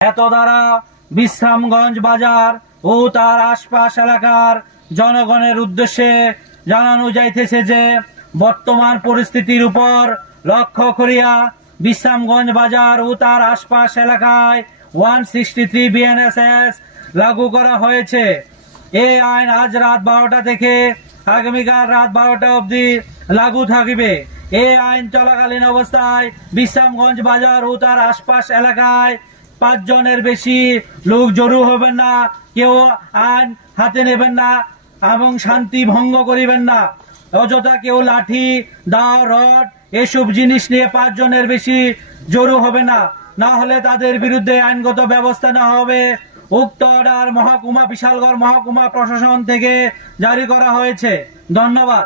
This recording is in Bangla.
এত দ্বারা বিশ্রামগঞ্জ বাজার ও তার আশপাশ এলাকার জনগণের উদ্দেশ্যে জানানো যাইতেছে যে বর্তমান পরিস্থিতির উপর লক্ষ্য করিয়া বিশ্রামগঞ্জ বাজার ও তার আশপাশ এলাকায় 163 বিএনএসএস লাগু করা হয়েছে। এই আইন আজ রাত 12টা থেকে আগামীকাল রাত 12টা অবধি লাগু থাকবে। এই আইন চলাকালীন অবস্থায় বিশ্রামগঞ্জ বাজার ও তার আশপাশ এলাকায় 5 জনের বেশি লোক জড়ো হবেন না, কেউ আইন হাতে নেবেন না এবং শান্তি ভঙ্গ করিবেন না। অযথা কেউ লাঠি, দা, রড এসব জিনিস নিয়ে 5 জনের বেশি জড়ো হবে না, না হলে তাদের বিরুদ্ধে আইনগত ব্যবস্থা নেওয়া হবে। উক্ত অর্ডার বিশালগড় মহকুমা প্রশাসন থেকে জারি করা হয়েছে। ধন্যবাদ।